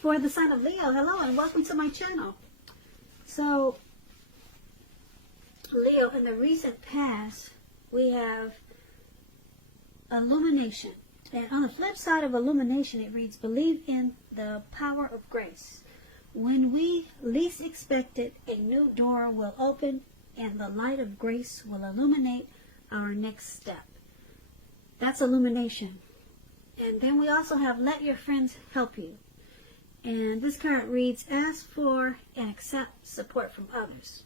For the sign of Leo, hello and welcome to my channel. So, Leo, in the recent past, we have illumination. And on the flip side of illumination, it reads, believe in the power of grace. When we least expect it, a new door will open and the light of grace will illuminate our next step. That's illumination. And then we also have let your friends help you. And this card reads, ask for and accept support from others.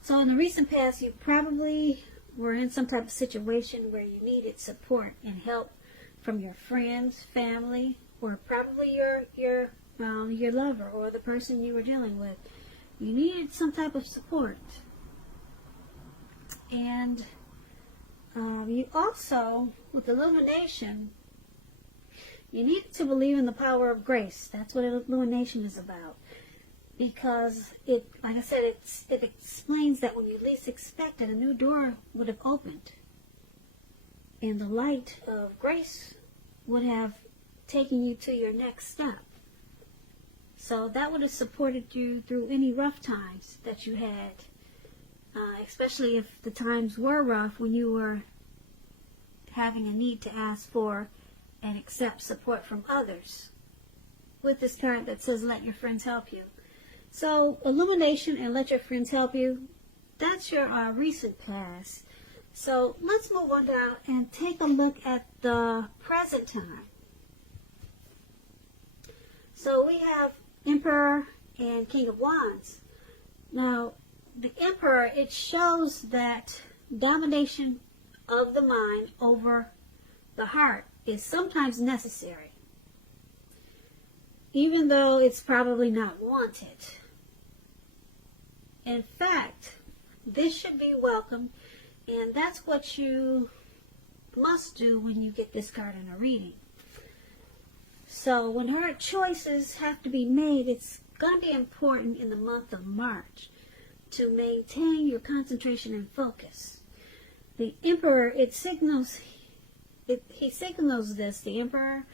So in the recent past, you probably were in some type of situation where you needed support and help from your friends, family, or probably your lover or the person you were dealing with. You needed some type of support. And you also, with illumination, you need to believe in the power of grace. That's what illumination is about. Because it, like I said, it explains that when you least expect it, a new door would have opened. And the light of grace would have taken you to your next step. So that would have supported you through any rough times that you had. Especially if the times were rough when you were having a need to ask for and accept support from others. With this card that says, let your friends help you. So, illumination and let your friends help you, that's your recent past. So, let's move on down and take a look at the present time. So, we have Emperor and King of Wands. Now, the Emperor, it shows that domination of the mind over the heart is sometimes necessary, even though it's probably not wanted. In fact, this should be welcome, and that's what you must do when you get this card in a reading. So when hard choices have to be made, it's going to be important in the month of March to maintain your concentration and focus. The Emperor, he signals this, the Emperor,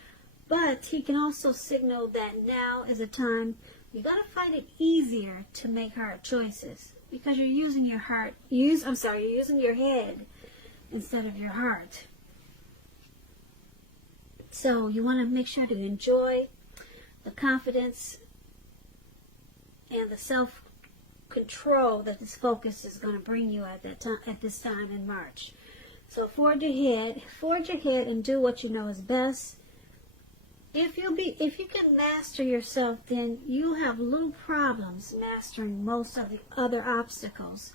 but he can also signal that now is a time you got to find it easier to make hard choices because you're using your heart. You're using your head instead of your heart. So you want to make sure to enjoy the confidence and the self-control that this focus is going to bring you at this time in March. So forge ahead and do what you know is best. If you can master yourself, then you have little problems mastering most of the other obstacles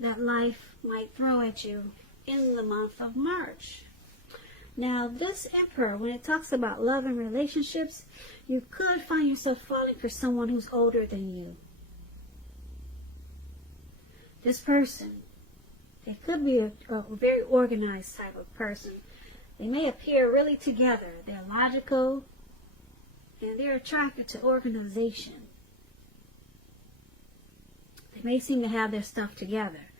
that life might throw at you in the month of March. Now, this Emperor, when it talks about love and relationships, you could find yourself falling for someone who's older than you. This person, they could be a very organized type of person. They may appear really together. They're logical, and they're attracted to organization. They may seem to have their stuff together.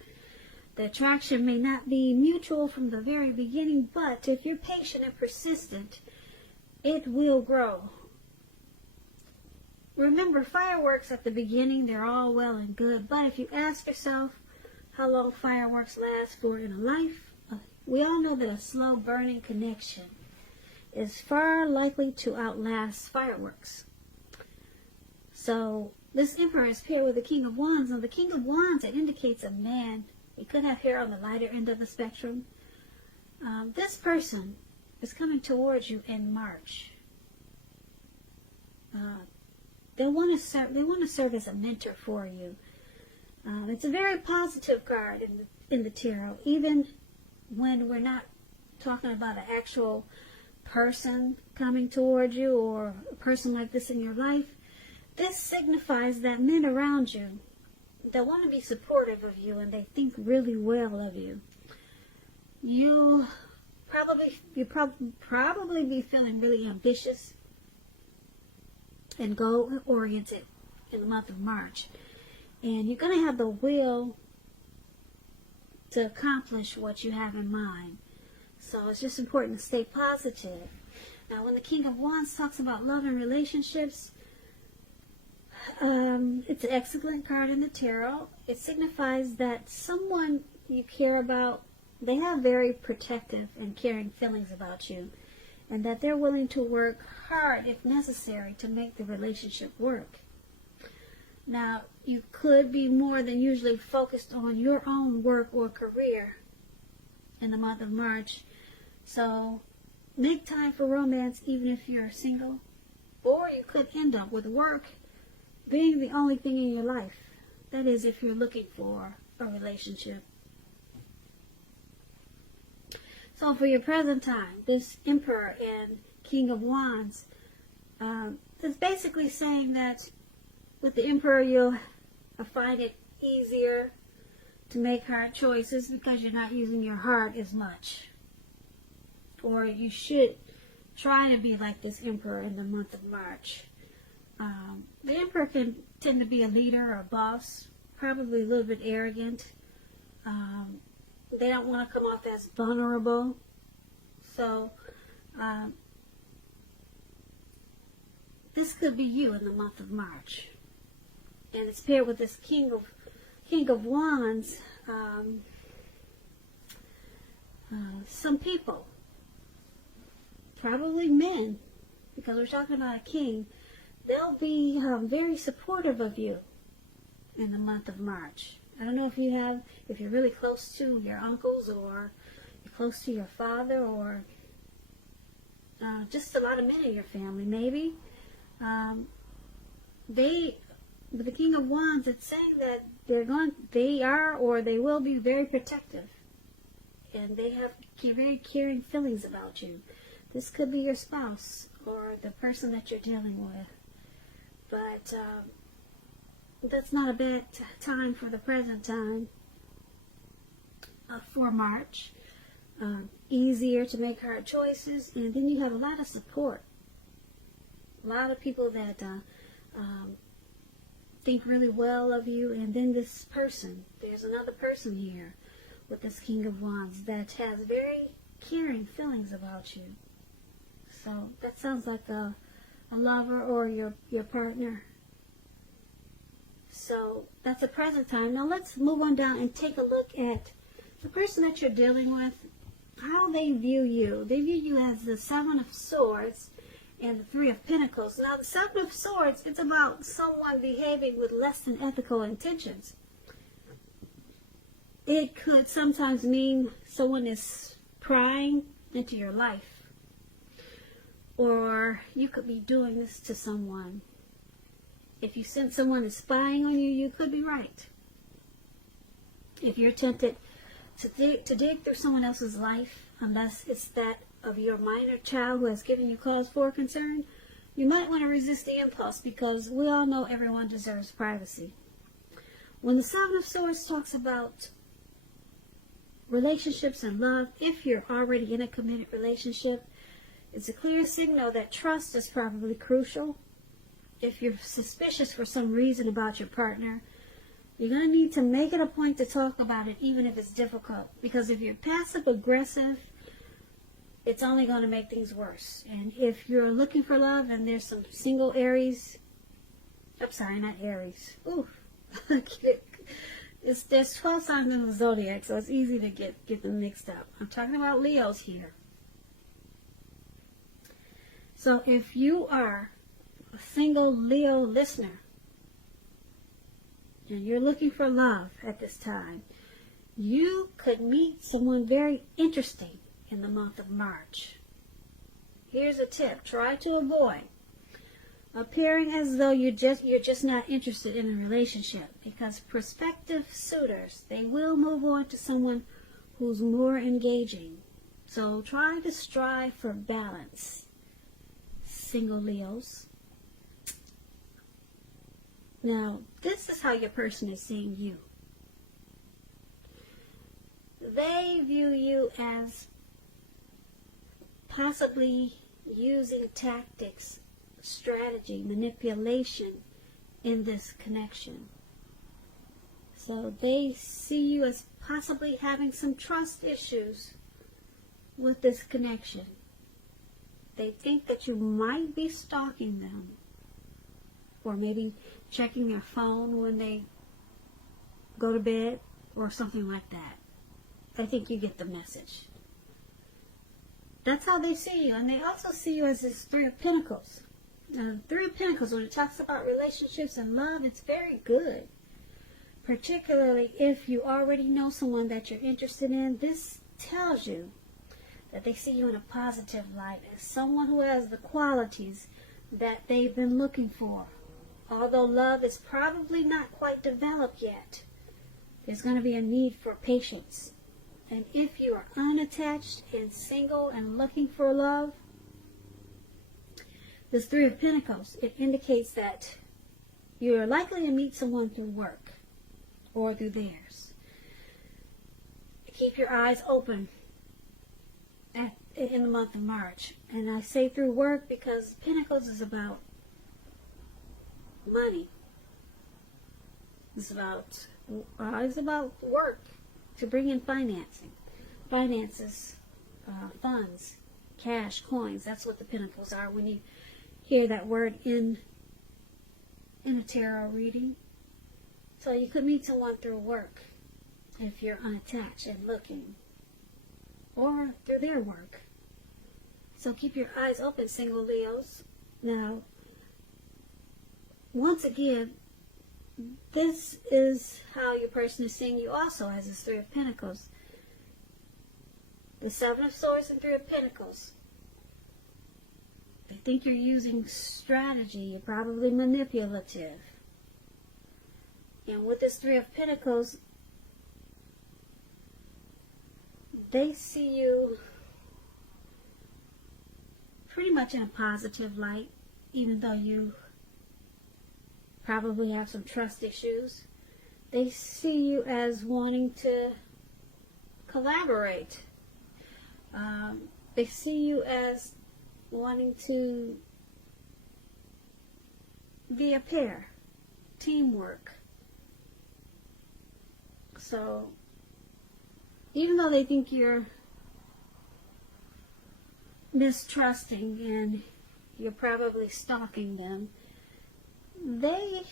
The attraction may not be mutual from the very beginning, but if you're patient and persistent, it will grow. Remember, fireworks at the beginning, they're all well and good, but if you ask yourself how long fireworks last for in a life, we all know that a slow burning connection is far likely to outlast fireworks. So, this Emperor is paired with the King of Wands. Now, the King of Wands, it indicates a man. He could have hair on the lighter end of the spectrum. This person is coming towards you in March. They want to serve as a mentor for you. It's a very positive card in the tarot, even when we're not talking about an actual person coming towards you or a person like this in your life. This signifies that men around you, they want to be supportive of you and they think really well of you. You probably be feeling really ambitious and goal-oriented in the month of March. And you're going to have the will to accomplish what you have in mind. So it's just important to stay positive. Now, when the King of Wands talks about love and relationships, it's an excellent card in the tarot. It signifies that someone you care about, they have very protective and caring feelings about you, and that they're willing to work hard if necessary to make the relationship work. Now, you could be more than usually focused on your own work or career in the month of March. So make time for romance even if you're single. Or you could end up with work being the only thing in your life. That is, if you're looking for a relationship. So for your present time, this Emperor and King of Wands is basically saying that with the Emperor, you'll find it easier to make hard choices because you're not using your heart as much. Or you should try to be like this Emperor in the month of March. The Emperor can tend to be a leader or a boss, probably a little bit arrogant. They don't want to come off as vulnerable. So, this could be you in the month of March. And it's paired with this King of Wands. Some people, probably men, because we're talking about a king, they'll be very supportive of you in the month of March. I don't know if you're really close to your uncles, or you're close to your father, or just a lot of men in your family, maybe. With the King of Wands, it's saying that they are or they will be very protective, and they have very caring feelings about you. This could be your spouse or the person that you're dealing with. But that's not a bad time for the present time for March. Easier to make hard choices, and then you have a lot of support. A lot of people that think really well of you, and then there's another person here with this King of Wands that has very caring feelings about you. So that sounds like a lover or your partner. So that's a present time. Now let's move on down and take a look at the person that you're dealing with, how they view you. They view you as the Seven of Swords and the Three of Pentacles. Now the Seven of Swords, it's about someone behaving with less than ethical intentions. It could sometimes mean someone is prying into your life. Or you could be doing this to someone. If you sense someone is spying on you, you could be right. If you're tempted to dig through someone else's life, unless it's that of your minor child who has given you cause for concern, you might want to resist the impulse, because we all know everyone deserves privacy. When the Seven of Swords talks about relationships and love, if you're already in a committed relationship, it's a clear signal that trust is probably crucial. If you're suspicious for some reason about your partner, you're going to need to make it a point to talk about it, even if it's difficult. Because if you're passive-aggressive, it's only going to make things worse. And if you're looking for love and there's some single Aries, not Aries. Ooh. There's 12 signs in the zodiac, so it's easy to get them mixed up. I'm talking about Leos here. So if you are a single Leo listener and you're looking for love at this time, you could meet someone very interesting in the month of March. Here's a tip. Try to avoid appearing as though you're just not interested in a relationship, because prospective suitors, they will move on to someone who's more engaging. So try to strive for balance, single Leos. Now, this is how your person is seeing you. They view you as possibly using tactics, strategy, manipulation in this connection. So they see you as possibly having some trust issues with this connection. They think that you might be stalking them, or maybe checking their phone when they go to bed, or something like that. I think you get the message. That's how they see you. And they also see you as this Three of Pentacles. Now, the Three of Pentacles, when it talks about relationships and love, it's very good. Particularly if you already know someone that you're interested in. This tells you that they see you in a positive light as someone who has the qualities that they've been looking for. Although love is probably not quite developed yet, there's going to be a need for patience. And if you are unattached and single and looking for love, this Three of Pentacles, it indicates that you're likely to meet someone through work or through theirs. Keep your eyes open in the month of March. And I say through work because Pentacles is about money. It's about work to bring in finances, funds, cash, coins. That's what the Pentacles are when you hear that word in a tarot reading. So you could meet someone through work if you're unattached and looking, or through their work. So keep your eyes open, single Leos. Now, once again, this is how your person is seeing you also as this Three of Pentacles. The Seven of Swords and Three of Pentacles. They think you're using strategy. You're probably manipulative. And with this Three of Pentacles, they see you pretty much in a positive light, even though you probably have some trust issues. They see you as wanting to collaborate. They see you as wanting to be a pair, teamwork. So, even though they think you're mistrusting and you're probably stalking them, they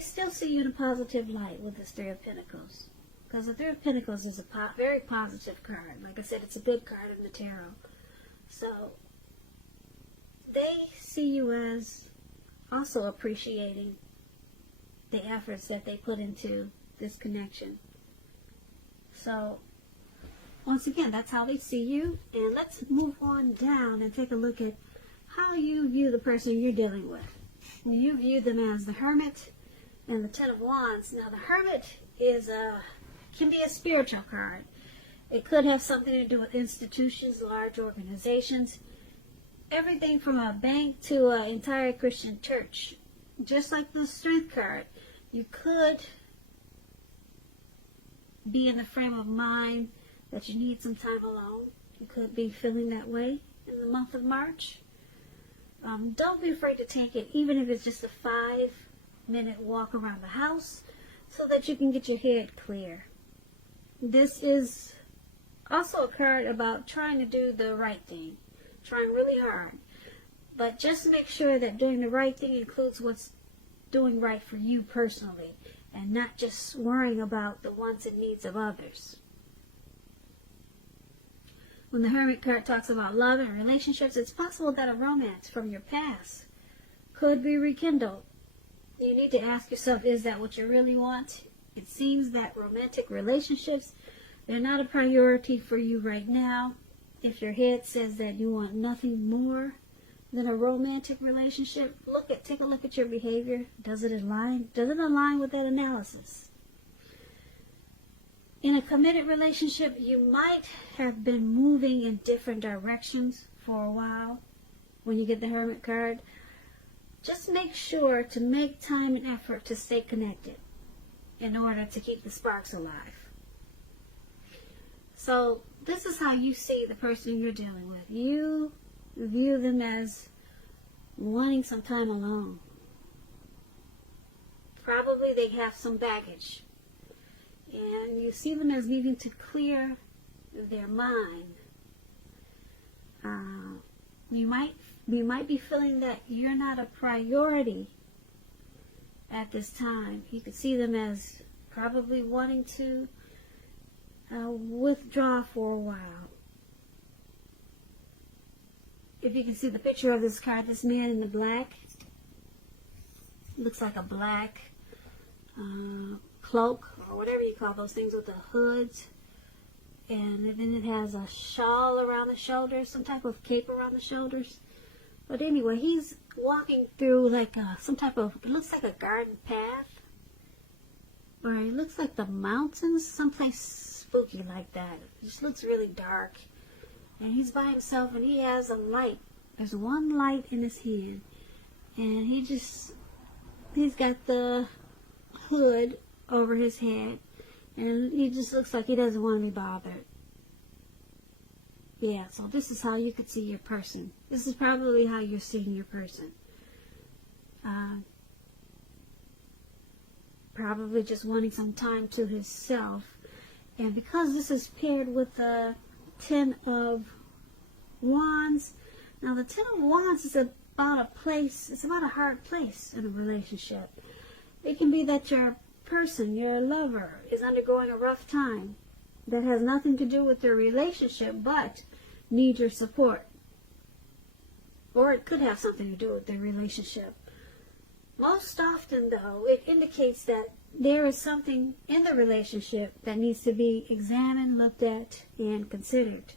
still see you in a positive light with this Three of Pentacles. Because the Three of Pentacles is a very positive card. Like I said, it's a good card in the tarot. So, they see you as also appreciating the efforts that they put into this connection. So, once again, that's how they see you. And let's move on down and take a look at how you view the person you're dealing with. When you view them as the Hermit and the Ten of Wands. Now, the Hermit can be a spiritual card. It could have something to do with institutions, large organizations, everything from a bank to an entire Christian church. Just like the Strength card, you could be in the frame of mind that you need some time alone. You could be feeling that way in the month of March. Don't be afraid to take it, even if it's just a 5-minute walk around the house, so that you can get your head clear. This is also a card about trying to do the right thing, trying really hard. But just make sure that doing the right thing includes what's doing right for you personally, and not just worrying about the wants and needs of others. When the Hermit card talks about love and relationships, it's possible that a romance from your past could be rekindled. You need to ask yourself, is that what you really want? It seems that romantic relationships, they're not a priority for you right now. If your head says that you want nothing more than a romantic relationship, take a look at your behavior. Does it align with that analysis? In a committed relationship, you might have been moving in different directions for a while. When you get the Hermit card, just make sure to make time and effort to stay connected in order to keep the sparks alive. So this is how you see the person you're dealing with. You view them as wanting some time alone. Probably they have some baggage. And you see them as needing to clear their mind. We might be feeling that you're not a priority at this time. You could see them as probably wanting to withdraw for a while. If you can see the picture of this card, this man in the black, looks like a black cloak, or whatever you call those things with the hoods. And then it has a shawl around the shoulders, some type of cape around the shoulders. But anyway, he's walking through like some type of, it looks like a garden path. Or it looks like the mountains, someplace spooky like that. It just looks really dark. And he's by himself and he has a light. There's one light in his hand. And he's got the hood over his head. And he just looks like he doesn't want to be bothered. Yeah, so this is how you could see your person. This is probably how you're seeing your person. Probably just wanting some time to himself. And because this is paired with the Ten of Wands. Now the Ten of Wands is about a place, it's about a hard place in a relationship. It can be that your person, your lover, is undergoing a rough time that has nothing to do with their relationship but need your support. Or it could have something to do with their relationship. Most often, though, it indicates that there is something in the relationship that needs to be examined, looked at, and considered.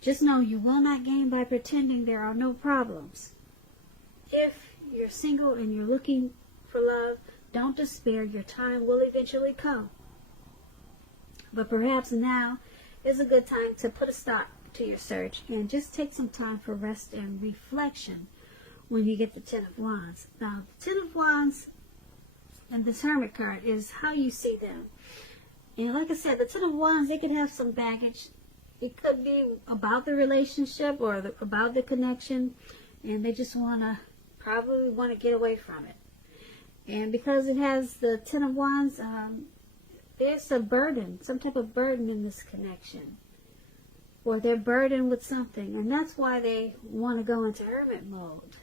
Just know you will not gain by pretending there are no problems. If you're single and you're looking for love, don't despair. Your time will eventually come. But perhaps now is a good time to put a stop to your search and just take some time for rest and reflection when you get the Ten of Wands. Now, the Ten of Wands and this Hermit card is how you see them. And like I said, the Ten of Wands, they could have some baggage. It could be about the relationship or about the connection, and they just probably want to get away from it. And because it has the Ten of Wands, there's a burden, some type of burden in this connection. Or they're burdened with something, and that's why they want to go into hermit mode.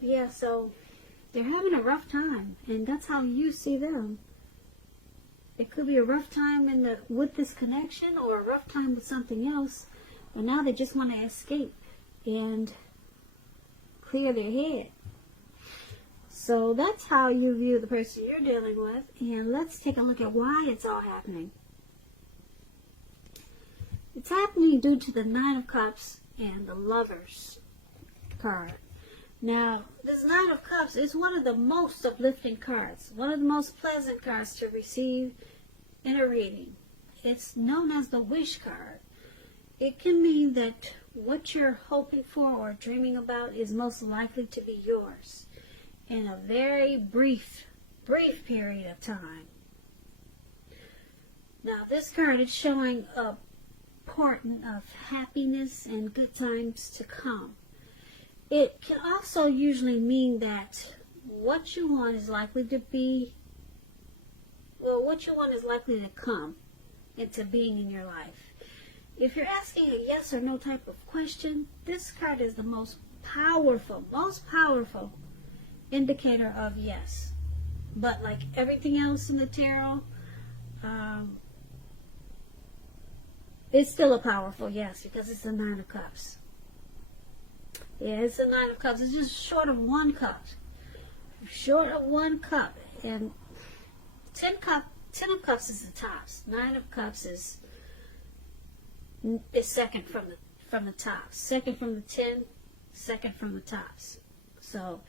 Yeah, so they're having a rough time, and that's how you see them. It could be a rough time with this connection or a rough time with something else, but now they just want to escape and clear their head. So that's how you view the person you're dealing with, and let's take a look at why it's all happening. It's happening due to the Nine of Cups and the Lovers card. Now, this Nine of Cups is one of the most uplifting cards, one of the most pleasant cards to receive in a reading. It's known as the Wish card. It can mean that what you're hoping for or dreaming about is most likely to be yours in a very brief period of time. Now, this card is showing a portent of happiness and good times to come. It can also usually mean that what you want is likely to come into being in your life. If you're asking a yes or no type of question, this card is the most powerful indicator of yes. But like everything else in the tarot, it's still a powerful yes because it's the Nine of Cups. Yeah, it's the Nine of Cups. It's just short of one cup. Short of one cup. And Ten of Cups is the tops. Nine of Cups is second from the tops. Second from the 10, second from the tops. So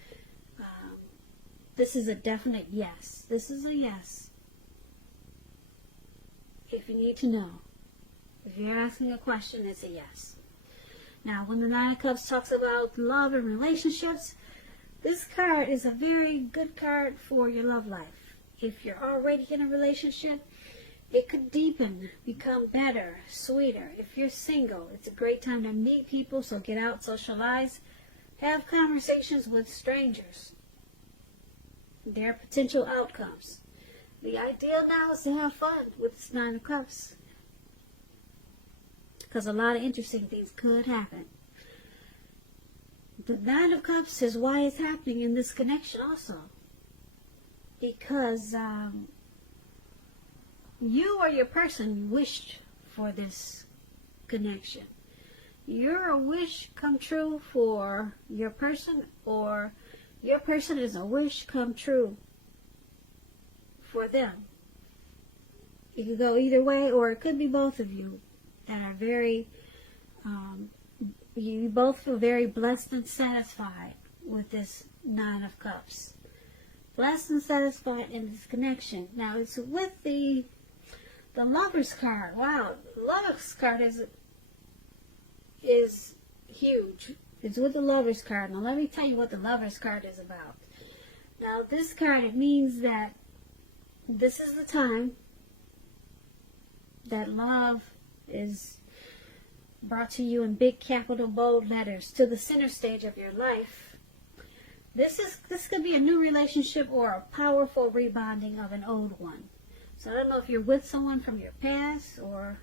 this is a definite yes. This is a yes. If you need to know. If you're asking a question, it's a yes. Now, when the Nine of Cups talks about love and relationships, this card is a very good card for your love life. If you're already in a relationship, it could deepen, become better, sweeter. If you're single, it's a great time to meet people, so get out, socialize, have conversations with strangers. There are potential outcomes. The ideal now is to have fun with this Nine of Cups, because a lot of interesting things could happen. The Nine of Cups is why it's happening in this connection also. Because you or your person wished for this connection. You're a wish come true for your person, or your person is a wish come true for them. It could go either way, or it could be both of you that are very, you both feel very blessed and satisfied with this Nine of Cups. Blessed and satisfied in this connection. Now it's with the Lover's card. Wow, the Lover's card is huge. It's with the Lover's card. Now let me tell you what the Lover's card is about. Now this card, it means that this is the time that love is brought to you in big capital bold letters to the center stage of your life. This could be a new relationship or a powerful rebonding of an old one. So I don't know if you're with someone from your past, or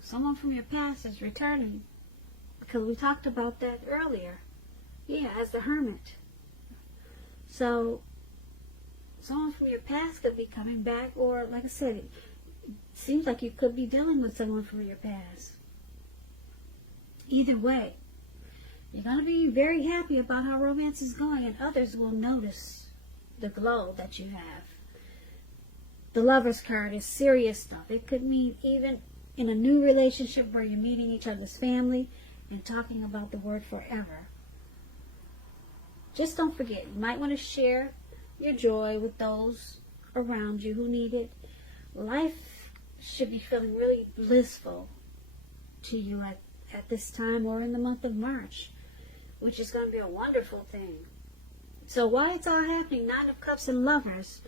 someone from your past is returning, because we talked about that earlier. Yeah, as the Hermit. So someone from your past could be coming back, or like I said, it seems like you could be dealing with someone from your past. Either way, you're going to be very happy about how romance is going, and others will notice the glow that you have. The Lover's card is serious stuff. It could mean even in a new relationship where you're meeting each other's family and talking about the word forever. Just don't forget, you might want to share your joy with those around you who need it. Life should be feeling really blissful to you at this time, or in the month of March, which is going to be a wonderful thing. So why it's all happening, Nine of Cups and Lovers,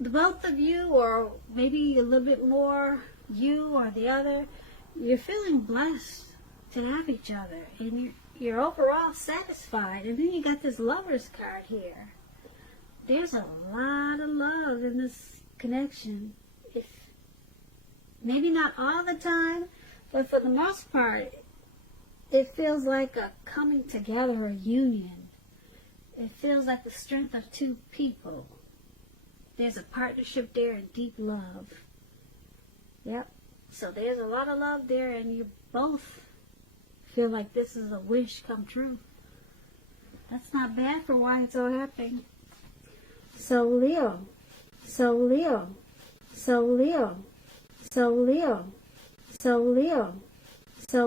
the both of you, or maybe a little bit more you or the other, you're feeling blessed to have each other, and you're overall satisfied. And then you got this Lover's card here. There's a lot of love in this connection. If maybe not all the time, but for the most part, it feels like a coming together, a union. It feels like the strength of two people. There's a partnership there and deep love. Yep. So there's a lot of love there, and you both feel like this is a wish come true. That's not bad for why it's all happening. So Leo. So Leo. So Leo. So Leo. So Leo.